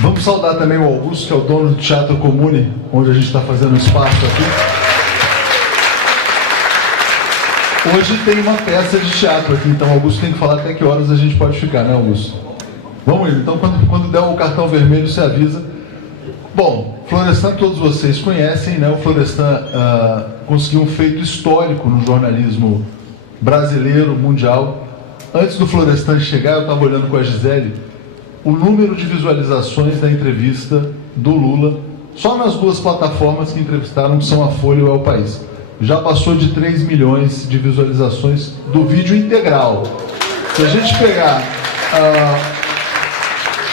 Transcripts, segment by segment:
Vamos saudar também o Augusto, que é o dono do Teatro Comune, onde a gente está fazendo espaço aqui. Hoje tem uma peça de teatro aqui, então o Augusto tem que falar até que horas a gente pode ficar, né, Augusto? Vamos ir, então quando der o cartão vermelho, você avisa. Bom, Florestan todos vocês conhecem, né? O Florestan conseguiu um feito histórico no jornalismo brasileiro, mundial. Antes do Florestan chegar, eu estava olhando com a Gisele o número de visualizações da entrevista do Lula, só nas duas plataformas que entrevistaram, que são a Folha e o El País. Já passou de 3 milhões de visualizações do vídeo integral. Se a gente pegar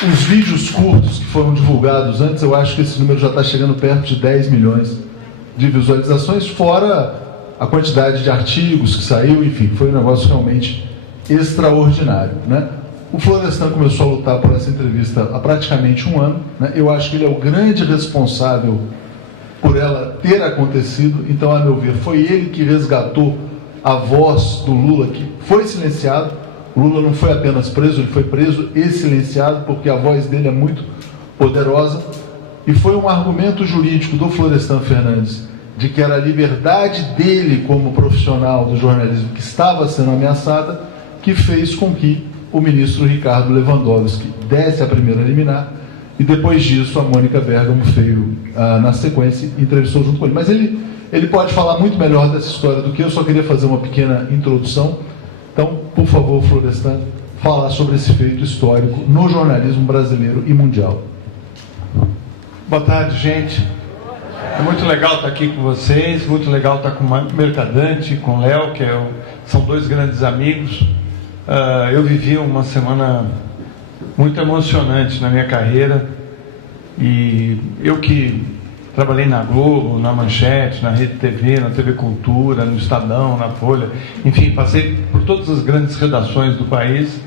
os vídeos curtos que foram divulgados antes, eu acho que esse número já está chegando perto de 10 milhões de visualizações, fora a quantidade de artigos que saiu, enfim, foi um negócio realmente extraordinário, né? O Florestan começou a lutar por essa entrevista há praticamente um ano, né? Eu acho que ele é o grande responsável por ela ter acontecido, então, a meu ver, foi ele que resgatou a voz do Lula, que foi silenciado. O Lula não foi apenas preso, ele foi preso e silenciado, porque a voz dele é muito poderosa, e foi um argumento jurídico do Florestan Fernandes, de que era a liberdade dele como profissional do jornalismo que estava sendo ameaçada, que fez com que o ministro Ricardo Lewandowski desse a primeira liminar, e depois disso a Mônica Bergamo veio na sequência e entrevistou junto com ele. Mas ele pode falar muito melhor dessa história do que eu, só queria fazer uma pequena introdução. Então, por favor, Florestan, falar sobre esse feito histórico no jornalismo brasileiro e mundial. Boa tarde, gente. É muito legal estar aqui com vocês, muito legal estar com o Mercadante, com o Léo, que são dois grandes amigos. Eu vivi uma semana muito emocionante na minha carreira, e eu que trabalhei na Globo, na Manchete, na Rede TV, na TV Cultura, no Estadão, na Folha, enfim, passei por todas as grandes redações do país,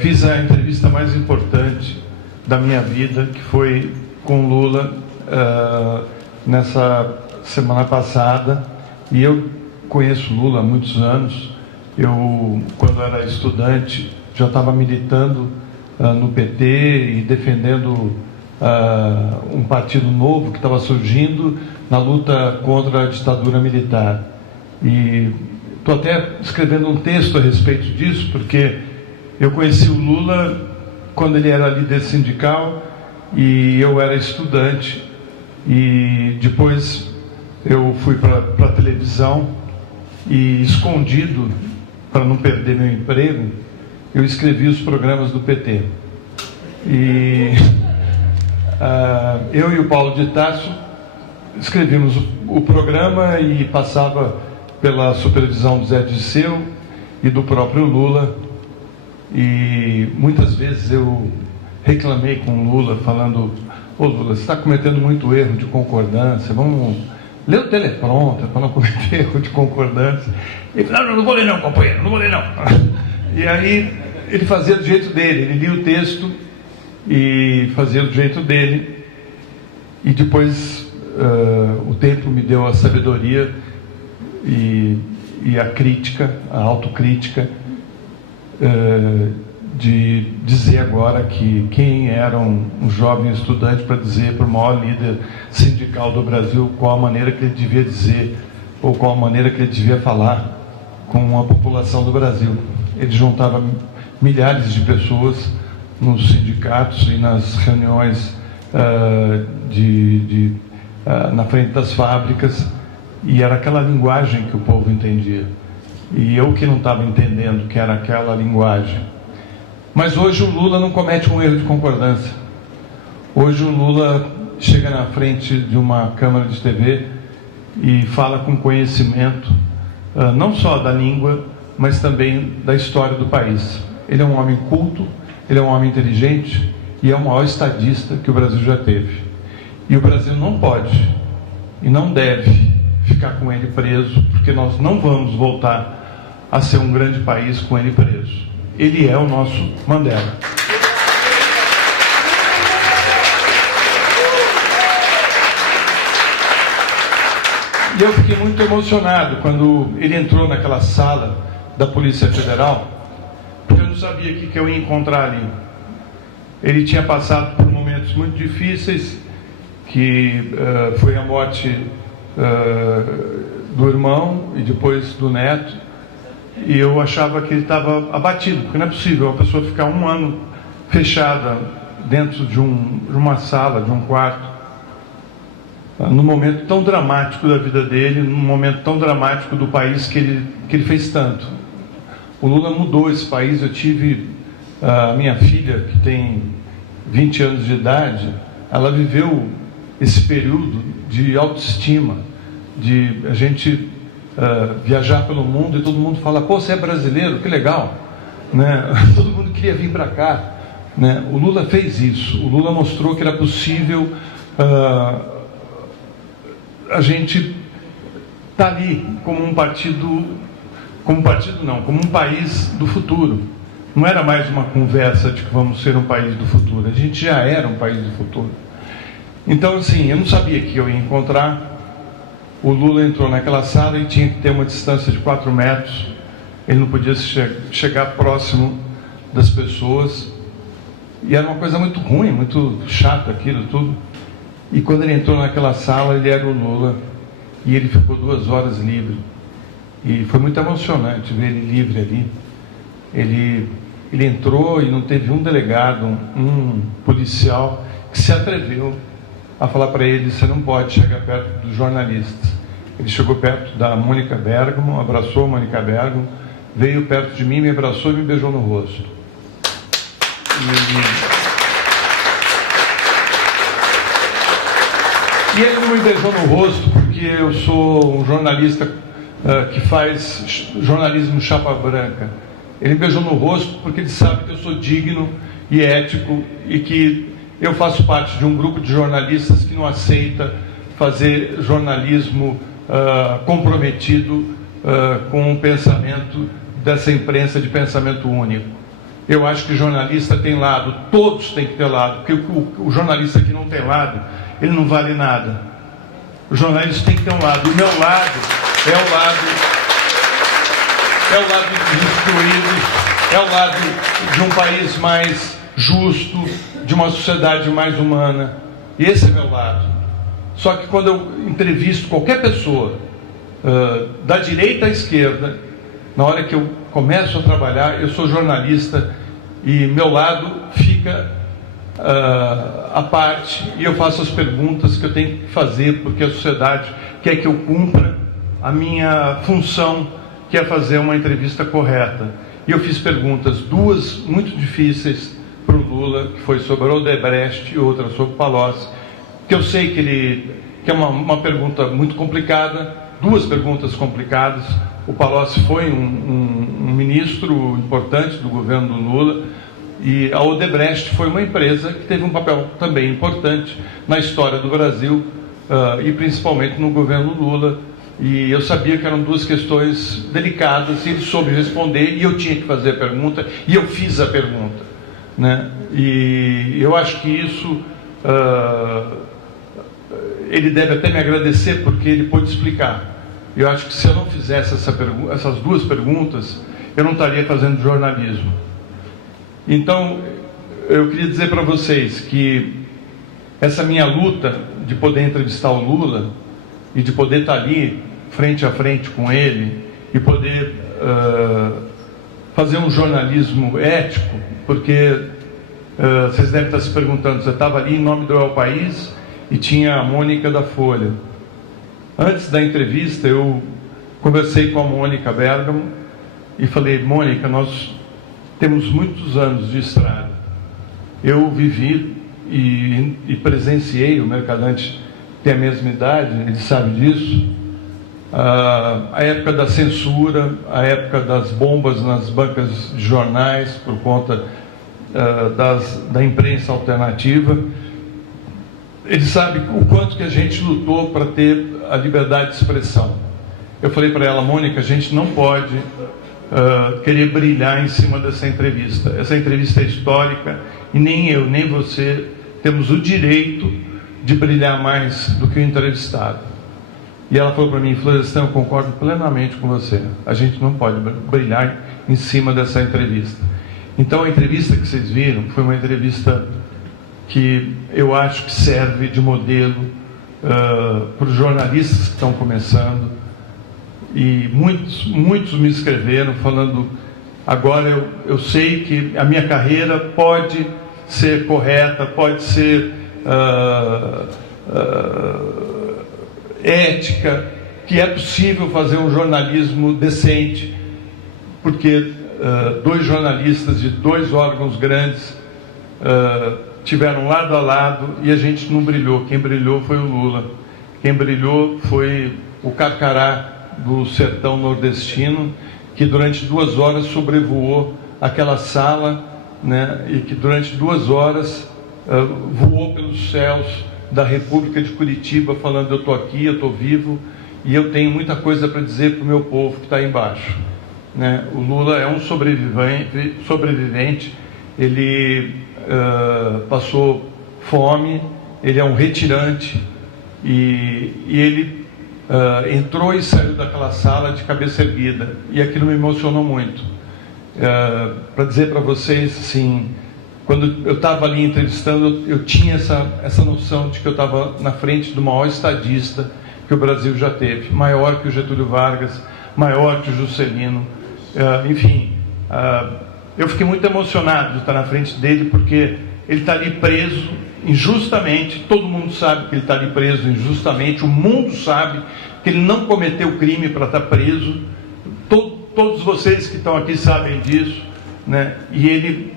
fiz a entrevista mais importante da minha vida, que foi com Lula nessa semana passada, e eu conheço Lula há muitos anos. Eu, quando era estudante, já estava militando no PT e defendendo um partido novo que estava surgindo na luta contra a ditadura militar. E estou até escrevendo um texto a respeito disso, porque eu conheci o Lula quando ele era líder sindical e eu era estudante, e depois eu fui para a televisão e, escondido, para não perder meu emprego, eu escrevi os programas do PT. E eu e o Paulo de Tarso escrevíamos o programa, e passava pela supervisão do Zé Disseu e do próprio Lula. E muitas vezes eu reclamei com o Lula, falando: ô Lula, você está cometendo muito erro de concordância, vamos ler o teleprompter para não cometer erro de concordância. Ele falou: não vou ler não, companheiro, não vou ler não. E aí ele fazia do jeito dele, ele lia o texto e fazia do jeito dele, e depois o tempo me deu a sabedoria e a crítica, a autocrítica, de dizer agora que quem era um jovem estudante para dizer para o maior líder sindical do Brasil qual a maneira que ele devia dizer, ou qual a maneira que ele devia falar com a população do Brasil. Ele juntava milhares de pessoas nos sindicatos e nas reuniões na frente das fábricas, e era aquela linguagem que o povo entendia. E eu que não estava entendendo que era aquela linguagem. Mas hoje o Lula não comete um erro de concordância. Hoje o Lula chega na frente de uma câmara de TV e fala com conhecimento, não só da língua, mas também da história do país. Ele é um homem culto, ele é um homem inteligente e é o maior estadista que o Brasil já teve. E o Brasil não pode e não deve ficar com ele preso, porque nós não vamos voltar a ser um grande país com ele preso. Ele é o nosso Mandela. E eu fiquei muito emocionado quando ele entrou naquela sala da Polícia Federal, não sabia o que eu ia encontrar ali. Ele tinha passado por momentos muito difíceis, que foi a morte do irmão e depois do neto, e eu achava que ele estava abatido, porque não é possível uma pessoa ficar um ano fechada dentro de uma sala, de um quarto, num momento tão dramático da vida dele, num momento tão dramático do país que ele fez tanto. O Lula mudou esse país. Eu tive a minha filha, que tem 20 anos de idade, ela viveu esse período de autoestima, de a gente viajar pelo mundo e todo mundo fala: pô, você é brasileiro, que legal, né? Todo mundo queria vir para cá, né? O Lula fez isso. O Lula mostrou que era possível a gente estar ali como um partido, como um país do futuro. Não era mais uma conversa de que vamos ser um país do futuro, a gente já era um país do futuro. Então, assim, eu não sabia que eu ia encontrar. O Lula entrou naquela sala e tinha que ter uma distância de 4 metros, ele não podia chegar próximo das pessoas, e era uma coisa muito ruim, muito chata aquilo tudo. E quando ele entrou naquela sala, ele era o Lula, e ele ficou 2 horas livre, e foi muito emocionante ver ele livre ali. Ele entrou e não teve um delegado, um policial que se atreveu a falar para ele: você não pode chegar perto dos jornalistas. Ele chegou perto da Mônica Bergamo, abraçou a Mônica Bergamo, veio perto de mim, me abraçou e me beijou no rosto. E ele não me beijou no rosto porque eu sou um jornalista que faz jornalismo chapa branca. Ele me beijou no rosto porque ele sabe que eu sou digno e ético e que eu faço parte de um grupo de jornalistas que não aceita fazer jornalismo comprometido com o pensamento dessa imprensa de pensamento único. Eu acho que jornalista tem lado, todos têm que ter lado, porque o jornalista que não tem lado, ele não vale nada. O jornalista tem que ter um lado. O meu lado é o lado dos excluídos, é o lado de um país mais justo, de uma sociedade mais humana. E esse é meu lado. Só que quando eu entrevisto qualquer pessoa, da direita à esquerda, na hora que eu começo a trabalhar, eu sou jornalista e meu lado fica à parte, e eu faço as perguntas que eu tenho que fazer, porque a sociedade quer que eu cumpra a minha função, que é fazer uma entrevista correta. E eu fiz perguntas, 2 muito difíceis para o Lula, que foi sobre o Odebrecht e outra sobre o Palocci, que eu sei que é uma pergunta muito complicada, 2 perguntas complicadas. O Palocci foi um ministro importante do governo do Lula, e a Odebrecht foi uma empresa que teve um papel também importante na história do Brasil, e principalmente no governo Lula. E eu sabia que eram 2 questões delicadas, e ele soube responder, e eu tinha que fazer a pergunta, e eu fiz a pergunta, né? E eu acho que isso ele deve até me agradecer, porque ele pôde explicar. Eu acho que se eu não fizesse essas 2 perguntas, eu não estaria fazendo jornalismo. Então, eu queria dizer para vocês que essa minha luta de poder entrevistar o Lula e de poder estar ali frente a frente com ele e poder fazer um jornalismo ético, porque vocês devem estar se perguntando, você estava ali em nome do El País e tinha a Mônica da Folha. Antes da entrevista, eu conversei com a Mônica Bergamo e falei: Mônica, nós temos muitos anos de estrada. Eu vivi e presenciei, o Mercadante tem a mesma idade, ele sabe disso, a época da censura, a época das bombas nas bancas de jornais por conta da imprensa alternativa. Ele sabe o quanto que a gente lutou para ter a liberdade de expressão. Eu falei para ela: Mônica, a gente não pode querer brilhar em cima dessa entrevista. Essa entrevista é histórica e nem eu, nem você temos o direito de brilhar mais do que o entrevistado. E ela falou para mim: Florestan, eu concordo plenamente com você. A gente não pode brilhar em cima dessa entrevista. Então, a entrevista que vocês viram foi uma entrevista que eu acho que serve de modelo para os jornalistas que estão começando. E muitos me escreveram falando: agora eu sei que a minha carreira pode ser correta, pode ser ética, que é possível fazer um jornalismo decente, porque dois jornalistas de dois órgãos grandes tiveram lado a lado e a gente não brilhou. Quem brilhou foi o Lula. Quem brilhou foi o Carcará do sertão nordestino, que durante 2 horas sobrevoou aquela sala, né, e que durante 2 horas voou pelos céus da República de Curitiba, falando: eu estou aqui, eu estou vivo e eu tenho muita coisa para dizer para o meu povo que está aí embaixo. Né? O Lula é um sobrevivente, ele passou fome, ele é um retirante e ele entrou e saiu daquela sala de cabeça erguida, e aquilo me emocionou muito. Para dizer para vocês, assim, quando eu estava ali entrevistando, eu tinha essa noção de que eu estava na frente do maior estadista que o Brasil já teve, maior que o Getúlio Vargas, maior que o Juscelino, enfim. Eu fiquei muito emocionado de estar na frente dele, porque ele está ali preso injustamente. Todo mundo sabe que ele está ali preso injustamente, o mundo sabe que ele não cometeu crime para estar preso, todos vocês que estão aqui sabem disso, né? E ele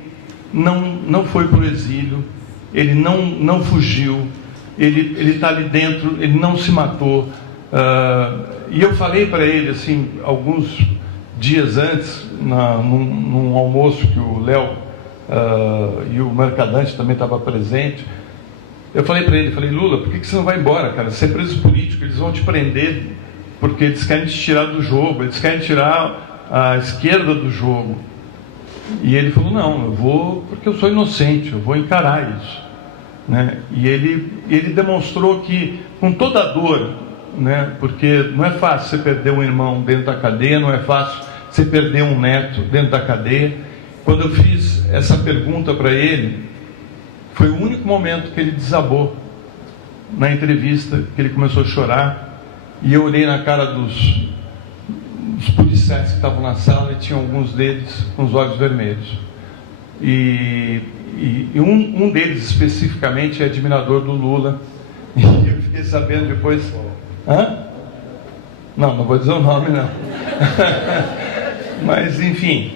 não foi para o exílio, ele não fugiu, ele está ali dentro, ele não se matou. E eu falei para ele, assim, alguns dias antes, num almoço que o Léo e o Mercadante também estavam presentes, eu falei para ele, Lula, por que você não vai embora, cara? Você é preso político, eles vão te prender, porque eles querem te tirar do jogo, eles querem tirar a esquerda do jogo. E ele falou: não, eu vou porque eu sou inocente, eu vou encarar isso. Né? E ele demonstrou que, com toda a dor, né? Porque não é fácil você perder um irmão dentro da cadeia, não é fácil você perder um neto dentro da cadeia. Quando eu fiz essa pergunta para ele, foi o único momento que ele desabou na entrevista, que ele começou a chorar, e eu olhei na cara dos policiais que estavam na sala e tinha alguns deles com os olhos vermelhos. E um deles especificamente é admirador do Lula, e eu fiquei sabendo depois... Não vou dizer o nome, não. Mas, enfim,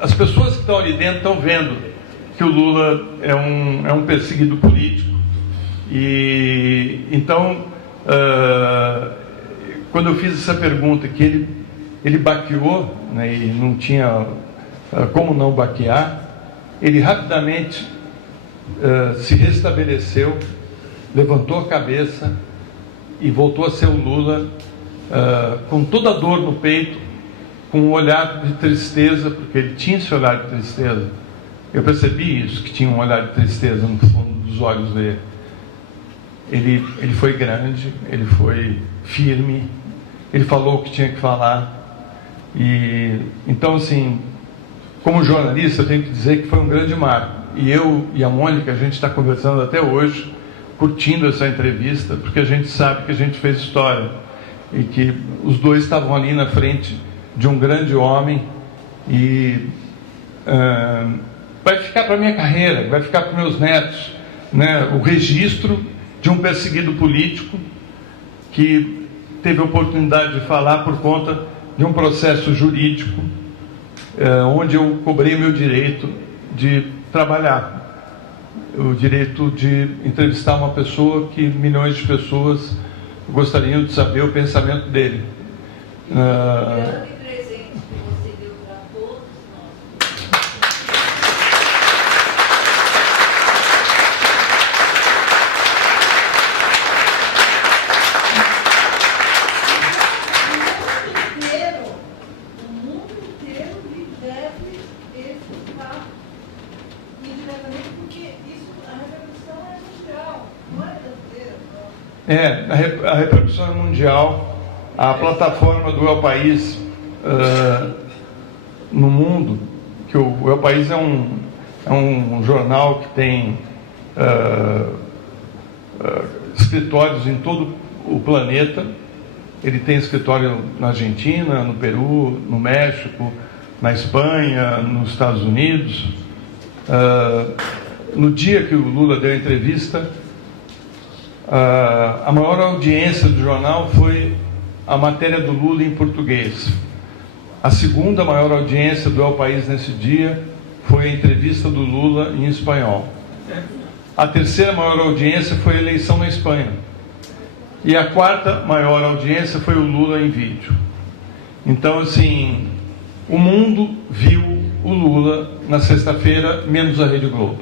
as pessoas que estão ali dentro estão vendo que o Lula é um perseguido político. E então, quando eu fiz essa pergunta, que ele baqueou, né, e não tinha como não baquear, ele rapidamente se restabeleceu, levantou a cabeça e voltou a ser o Lula, com toda a dor no peito, com um olhar de tristeza, porque ele tinha esse olhar de tristeza. Eu percebi isso, que tinha um olhar de tristeza no fundo dos olhos dele. Ele foi grande, ele foi firme, ele falou o que tinha que falar. E então, assim, como jornalista, eu tenho que dizer que foi um grande marco. E eu e a Mônica, a gente está conversando até hoje, curtindo essa entrevista, porque a gente sabe que a gente fez história e que os dois estavam ali na frente de um grande homem. E vai ficar para a minha carreira, vai ficar para meus netos, né, o registro de um perseguido político que teve a oportunidade de falar por conta de um processo jurídico, onde eu cobrei meu direito de trabalhar, o direito de entrevistar uma pessoa que milhões de pessoas gostariam de saber o pensamento dele. A repercussão é mundial. A plataforma do El País no mundo, que o El País é um jornal que tem escritórios em todo o planeta. Ele tem escritório na Argentina, no Peru, no México, na Espanha, nos Estados Unidos. No dia que o Lula deu a entrevista, a maior audiência do jornal foi a matéria do Lula em português. A segunda maior audiência do El País nesse dia foi a entrevista do Lula em espanhol. A terceira maior audiência foi a eleição na Espanha. E a quarta maior audiência foi o Lula em vídeo. Então, assim, o mundo viu o Lula na sexta-feira, menos a Rede Globo.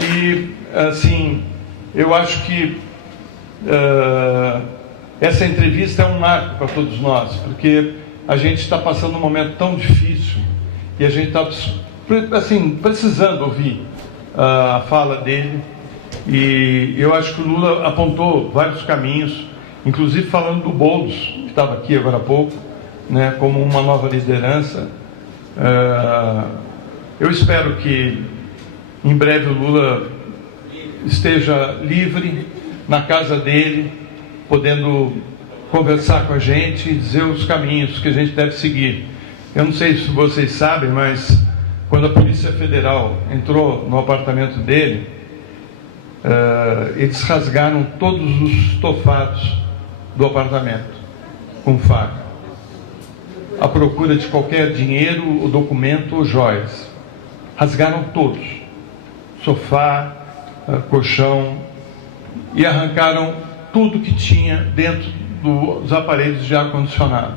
E, assim, eu acho que essa entrevista é um marco para todos nós, porque a gente está passando um momento tão difícil e a gente está, assim, precisando ouvir a fala dele. E eu acho que o Lula apontou vários caminhos, inclusive falando do Boulos, que estava aqui agora há pouco, né, como uma nova liderança. Eu espero que em breve o Lula esteja livre na casa dele, podendo conversar com a gente e dizer os caminhos que a gente deve seguir. Eu não sei se vocês sabem, mas quando a Polícia Federal entrou no apartamento dele, eles rasgaram todos os estofados do apartamento com faca, à procura de qualquer dinheiro, ou documento ou joias. Rasgaram todos, sofá, colchão, e arrancaram tudo que tinha dentro dos aparelhos de ar-condicionado.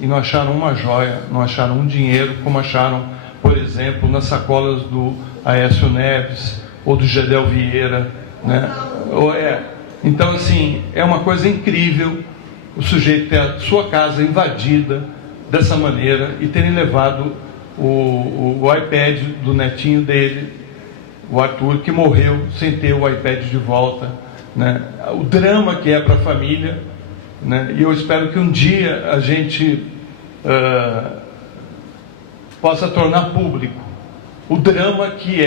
E não acharam uma joia, não acharam um dinheiro, como acharam, por exemplo, nas sacolas do Aécio Neves ou do Gedel Vieira, né? Então, assim, é uma coisa incrível o sujeito ter a sua casa invadida dessa maneira e terem levado o iPad do netinho dele, o Arthur, que morreu sem ter o iPad de volta, né? O drama que é para a família, né? E eu espero que um dia a gente possa tornar público o drama que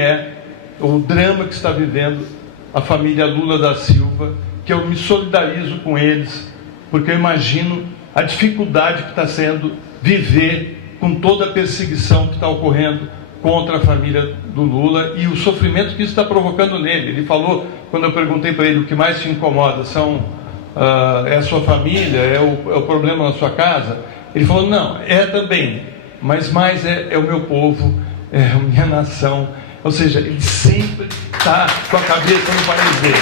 está vivendo a família Lula da Silva, que eu me solidarizo com eles, porque eu imagino a dificuldade que está sendo viver com toda a perseguição que está ocorrendo contra a família do Lula e o sofrimento que isso está provocando nele. Ele falou, quando eu perguntei para ele o que mais te incomoda é a sua família, é o problema na sua casa, ele falou, não, é também, mas mais é o meu povo, é a minha nação. Ou seja, ele sempre está com a cabeça no país dele.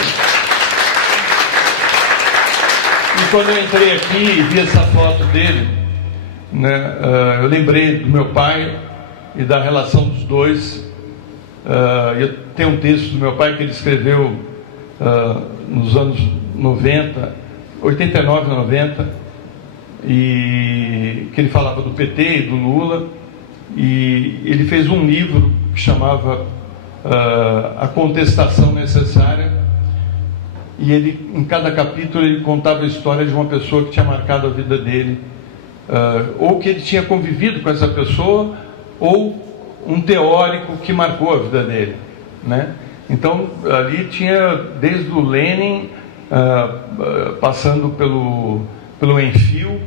E quando eu entrei aqui e vi essa foto dele, né, eu lembrei do meu pai e da relação dos dois. Eu tenho um texto do meu pai que ele escreveu nos anos 90, 89 e 90, e que ele falava do PT e do Lula, e ele fez um livro que chamava A Contestação Necessária, e ele, em cada capítulo, ele contava a história de uma pessoa que tinha marcado a vida dele, ou que ele tinha convivido com essa pessoa, ou um teórico que marcou a vida dele, né? Então, ali tinha desde o Lenin, passando pelo Enfio,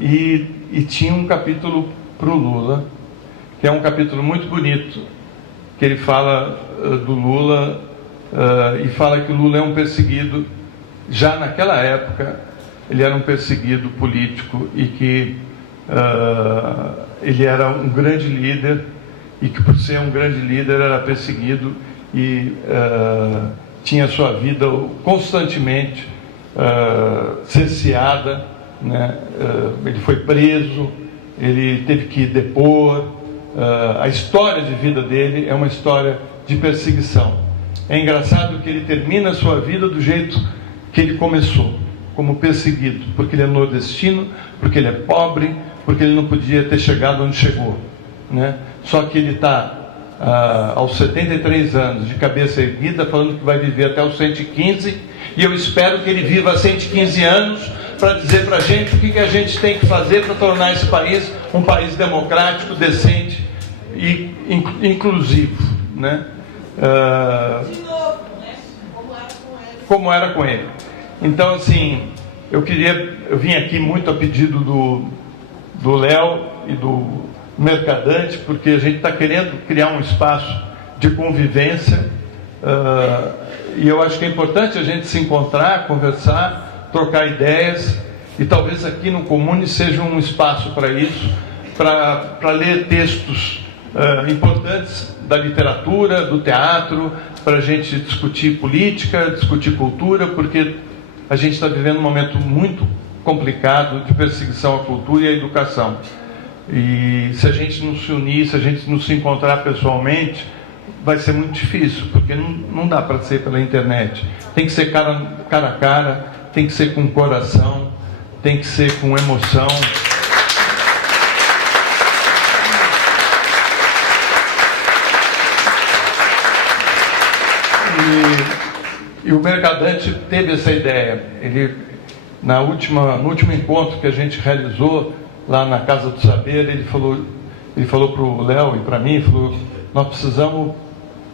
e tinha um capítulo para o Lula, que é um capítulo muito bonito, que ele fala do Lula, e fala que o Lula é um perseguido. Já naquela época ele era um perseguido político, e que ele era um grande líder, e que por ser um grande líder era perseguido e tinha sua vida constantemente cerceada, né? Ele foi preso, ele teve que depor. A história de vida dele é uma história de perseguição. É engraçado que ele termina a sua vida do jeito que ele começou, como perseguido, porque ele é nordestino, porque ele é pobre, porque ele não podia ter chegado onde chegou, né? Só que ele está aos 73 anos, de cabeça erguida, falando que vai viver até os 115, e eu espero que ele viva 115 anos para dizer para a gente o que a gente tem que fazer para tornar esse país um país democrático, decente e inclusivo, né? Como era com ele. Então, assim, eu vim aqui muito a pedido do Léo e do Mercadante, porque a gente está querendo criar um espaço de convivência, e eu acho que é importante a gente se encontrar, conversar, trocar ideias, e talvez aqui no Comune seja um espaço para isso, para ler textos importantes da literatura, do teatro, para a gente discutir política, discutir cultura, porque a gente está vivendo um momento muito complicado de perseguição à cultura e à educação. E se a gente não se unir, se a gente não se encontrar pessoalmente, vai ser muito difícil, porque não dá para ser pela internet. Tem que ser cara a cara, tem que ser com coração, tem que ser com emoção. E o Mercadante teve essa ideia. Ele, no último encontro que a gente realizou lá na Casa do Saber, ele falou para o Léo e para mim, falou: nós precisamos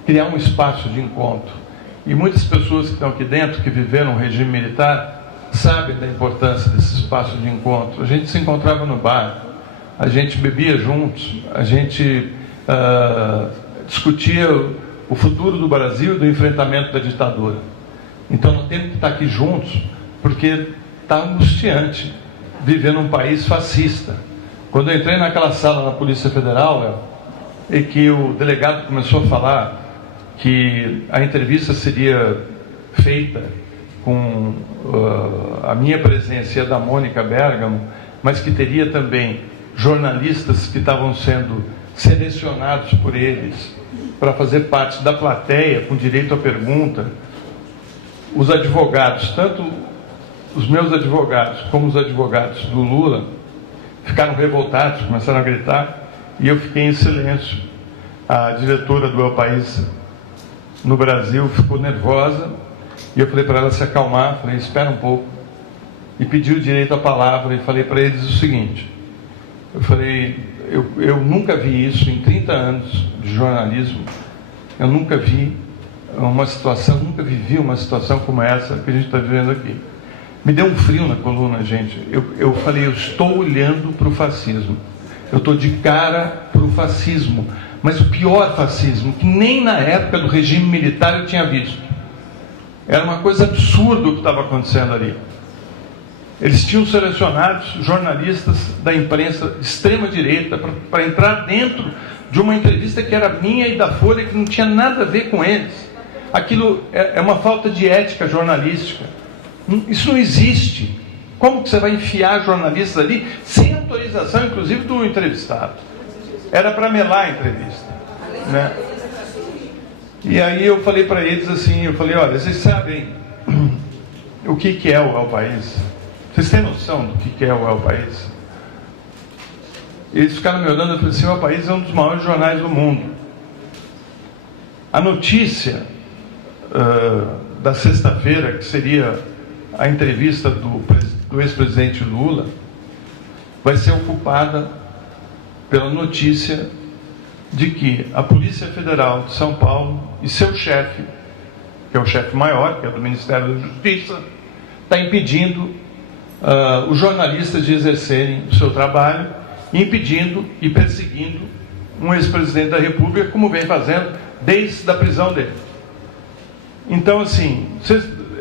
criar um espaço de encontro. E muitas pessoas que estão aqui dentro, que viveram o regime militar, sabem da importância desse espaço de encontro. A gente se encontrava no bar, a gente bebia juntos, a gente discutia o futuro do Brasil e do enfrentamento da ditadura. Então nós temos que estar aqui juntos, porque está angustiante viver num país fascista. Quando eu entrei naquela sala na Polícia Federal, Léo, e que o delegado começou a falar que a entrevista seria feita com a minha presença e a da Mônica Bergamo, mas que teria também jornalistas que estavam sendo selecionados por eles para fazer parte da plateia, com direito à pergunta. Os advogados, tanto os meus advogados como os advogados do Lula, ficaram revoltados, começaram a gritar, e eu fiquei em silêncio. A diretora do El País no Brasil ficou nervosa, e eu falei para ela se acalmar, falei: espera um pouco, e pedi o direito à palavra, e falei para eles o seguinte, eu falei: eu nunca vi isso em 30 anos de jornalismo, eu nunca vi uma situação, nunca vivi uma situação como essa que a gente está vivendo aqui. Me deu um frio na coluna, gente. Eu falei: eu estou olhando para o fascismo, eu estou de cara para o fascismo, mas o pior fascismo, que nem na época do regime militar eu tinha visto. Era uma coisa absurda o que estava acontecendo ali. Eles tinham selecionado jornalistas da imprensa de extrema-direita para entrar dentro de uma entrevista que era minha e da Folha, que não tinha nada a ver com eles. Aquilo é uma falta de ética jornalística. Isso não existe. Como que você vai enfiar jornalistas ali sem autorização, inclusive, do entrevistado? Era para melar a entrevista, né? E aí eu falei para eles assim, eu falei: olha, vocês sabem o que é o El País? Vocês têm noção do que é o El País? Eles ficaram me olhando e eu falei assim: o El País é um dos maiores jornais do mundo. A notícia da sexta-feira, que seria a entrevista do ex-presidente Lula, vai ser ocupada pela notícia de que a Polícia Federal de São Paulo e seu chefe, que é o chefe maior, que é do Ministério da Justiça, está impedindo os jornalistas de exercerem o seu trabalho, impedindo e perseguindo um ex-presidente da República, como vem fazendo desde a prisão dele. Então, assim,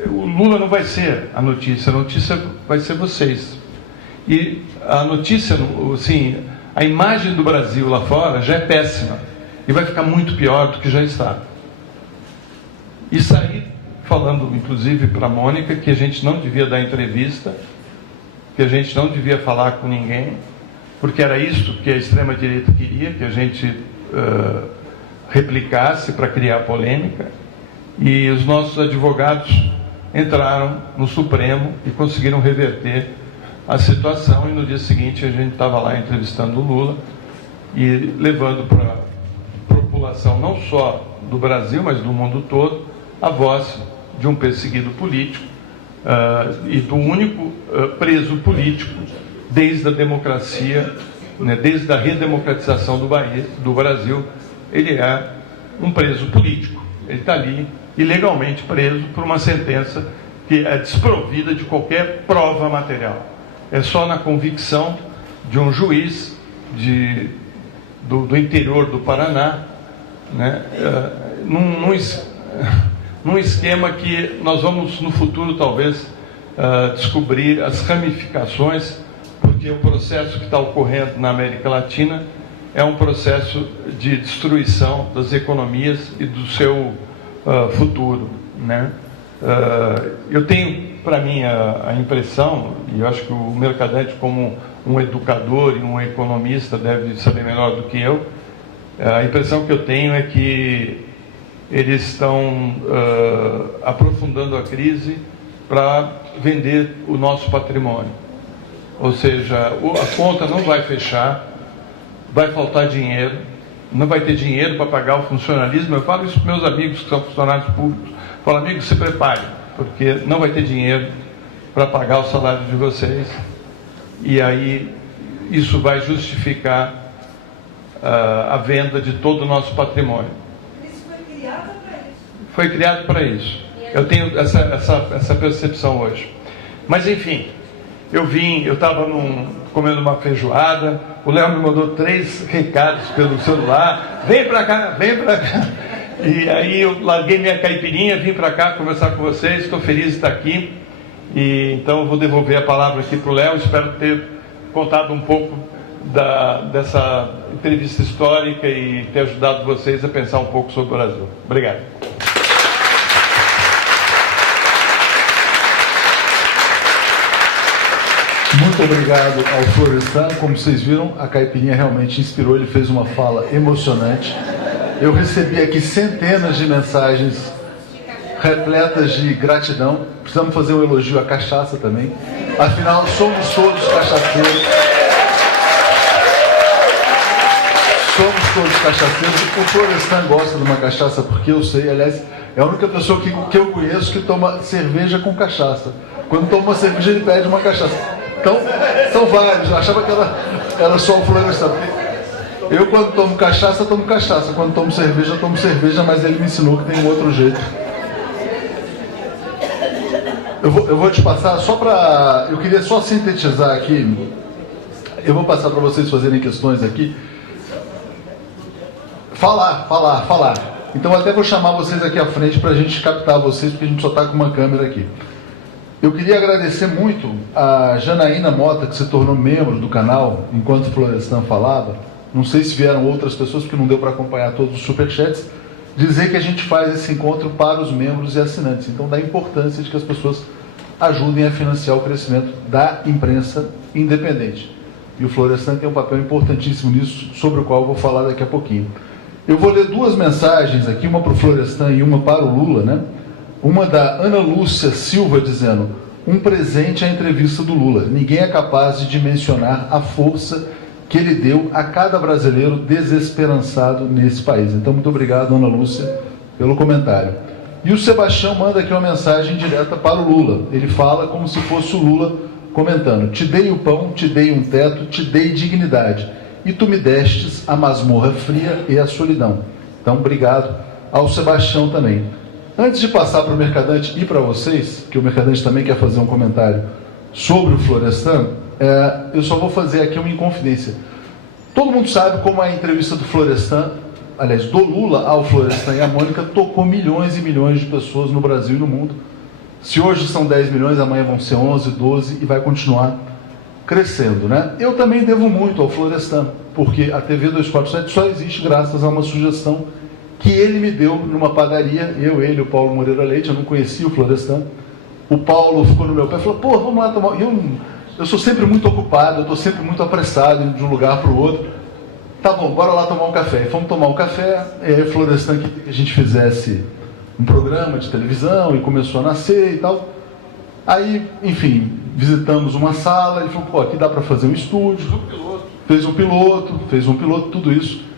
o Lula não vai ser a notícia vai ser vocês. E a notícia, assim, a imagem do Brasil lá fora já é péssima, e vai ficar muito pior do que já está. E saí falando, inclusive, para a Mônica, que a gente não devia dar entrevista, que a gente não devia falar com ninguém, porque era isso que a extrema-direita queria, que a gente replicasse para criar polêmica. E os nossos advogados entraram no Supremo e conseguiram reverter a situação, e no dia seguinte a gente estava lá entrevistando o Lula e levando para propor população, não só do Brasil, mas do mundo todo, a voz de um perseguido político e do único preso político desde a democracia, né, desde a redemocratização do Brasil. Ele é um preso político. Ele está ali ilegalmente preso por uma sentença que é desprovida de qualquer prova material. É só na convicção de um juiz do interior do Paraná, né, num esquema que nós vamos no futuro talvez descobrir as ramificações, porque o processo que está ocorrendo na América Latina é um processo de destruição das economias e do seu futuro, né? Eu tenho para mim a impressão, e eu acho que o Mercadante, como um educador e um economista, deve saber melhor do que eu, a impressão que eu tenho é que eles estão aprofundando a crise para vender o nosso patrimônio. Ou seja, a conta não vai fechar, vai faltar dinheiro, não vai ter dinheiro para pagar o funcionalismo. Eu falo isso para meus amigos que são funcionários públicos. Eu falo, amigos, se preparem, porque não vai ter dinheiro para pagar o salário de vocês. E aí isso vai justificar a venda de todo o nosso patrimônio. Isso foi criado para isso? Foi criado para isso. Eu tenho essa percepção hoje. Mas enfim, eu estava comendo uma feijoada, o Léo me mandou 3 recados pelo celular, vem para cá, e aí eu larguei minha caipirinha, vim para cá conversar com vocês, estou feliz de estar aqui, e então eu vou devolver a palavra aqui para o Léo. Espero ter contado um pouco dessa entrevista histórica e ter ajudado vocês a pensar um pouco sobre o Brasil. Obrigado. Muito obrigado ao Florestan. Como vocês viram, a caipirinha realmente inspirou, ele fez uma fala emocionante. Eu recebi aqui centenas de mensagens repletas de gratidão. Precisamos fazer um elogio à cachaça também. Afinal, somos todos cachaceiros. Somos todos cachaceiros. O Florestan gosta de uma cachaça, porque eu sei, aliás, é a única pessoa que eu conheço que toma cerveja com cachaça. Quando toma uma cerveja, ele pede uma cachaça. Então, são vários. Eu achava que era só o Florestan. Eu, quando tomo cachaça, tomo cachaça. Quando tomo cerveja, mas ele me ensinou que tem um outro jeito. Eu vou te passar só para... Eu queria só sintetizar aqui. Eu vou passar para vocês fazerem questões aqui. Falar. Então, até vou chamar vocês aqui à frente para a gente captar vocês, porque a gente só está com uma câmera aqui. Eu queria agradecer muito a Janaína Mota, que se tornou membro do canal enquanto o Florestan falava. Não sei se vieram outras pessoas, porque não deu para acompanhar todos os superchats. Dizer que a gente faz esse encontro para os membros e assinantes. Então, da importância de que as pessoas ajudem a financiar o crescimento da imprensa independente. E o Florestan tem um papel importantíssimo nisso, sobre o qual eu vou falar daqui a pouquinho. Eu vou ler 2 mensagens aqui, uma para o Florestan e uma para o Lula, né? Uma da Ana Lúcia Silva dizendo: um presente à entrevista do Lula. Ninguém é capaz de dimensionar a força que ele deu a cada brasileiro desesperançado nesse país. Então, muito obrigado, Ana Lúcia, pelo comentário. E o Sebastião manda aqui uma mensagem direta para o Lula. Ele fala como se fosse o Lula comentando: te dei o pão, te dei um teto, te dei dignidade, e tu me destes a masmorra fria e a solidão. Então, obrigado ao Sebastião também. Antes de passar para o Mercadante e para vocês, que o Mercadante também quer fazer um comentário sobre o Florestan, eu só vou fazer aqui uma inconfidência. Todo mundo sabe como a entrevista do Florestan, aliás, do Lula ao Florestan e à Mônica, tocou milhões e milhões de pessoas no Brasil e no mundo. Se hoje são 10 milhões, amanhã vão ser 11, 12 e vai continuar crescendo, né? Eu também devo muito ao Florestan, porque a TV 247 só existe graças a uma sugestão que ele me deu numa padaria, ele, o Paulo Moreira Leite. Eu não conhecia o Florestan. O Paulo ficou no meu pé e falou: pô, vamos lá tomar... Eu sou sempre muito ocupado, eu estou sempre muito apressado, indo de um lugar para o outro. Tá bom, bora lá tomar um café. E fomos tomar um café, e aí o Florestan queria que a gente fizesse um programa de televisão, e começou a nascer e tal. Aí, enfim, visitamos uma sala, ele falou: pô, aqui dá para fazer um estúdio. Fez um piloto, tudo isso.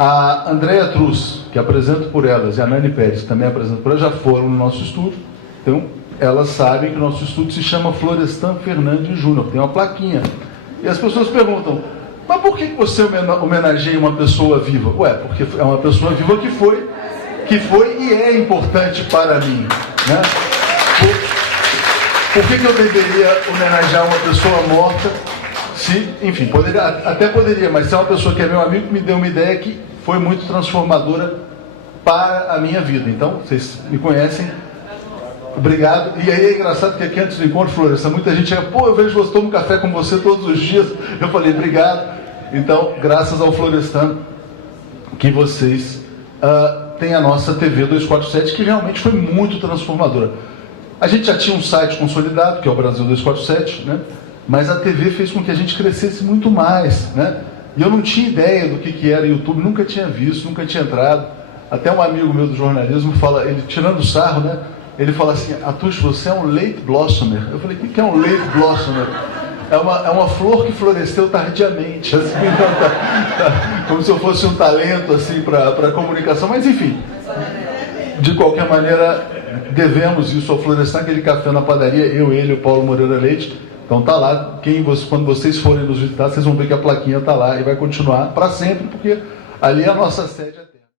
A Andréa Truz, que apresento por elas, e a Nani Pérez, que também apresento por elas, já foram no nosso estúdio. Então, elas sabem que o nosso estúdio se chama Florestan Fernandes Júnior, tem uma plaquinha. E as pessoas perguntam, mas por que você homenageia uma pessoa viva? Ué, porque é uma pessoa viva que foi e é importante para mim. Né? Por que eu deveria homenagear uma pessoa morta? Se, enfim, até poderia, mas se é uma pessoa que é meu amigo, me deu uma ideia que foi muito transformadora para a minha vida. Então, vocês me conhecem. Obrigado. E aí é engraçado que aqui antes do encontro, Florestan, muita gente chega, pô, eu vejo você, tomo café com você todos os dias. Eu falei, obrigado. Então, graças ao Florestan, que vocês têm a nossa TV 247, que realmente foi muito transformadora. A gente já tinha um site consolidado, que é o Brasil 247, né? Mas a TV fez com que a gente crescesse muito mais, né? E eu não tinha ideia do que era YouTube, nunca tinha visto, nunca tinha entrado. Até um amigo meu do jornalismo fala, ele tirando sarro, né? Ele fala assim, Atucho, você é um late blossomer. Eu falei, o que é um late blossomer? É uma flor que floresceu tardiamente, assim, como se eu fosse um talento assim, para comunicação, mas enfim, de qualquer maneira, devemos isso ao Florestan, aquele café na padaria, eu, ele, o Paulo Moreira Leite. Então tá lá, quando vocês forem nos visitar, vocês vão ver que a plaquinha tá lá e vai continuar para sempre, porque ali é a nossa sede.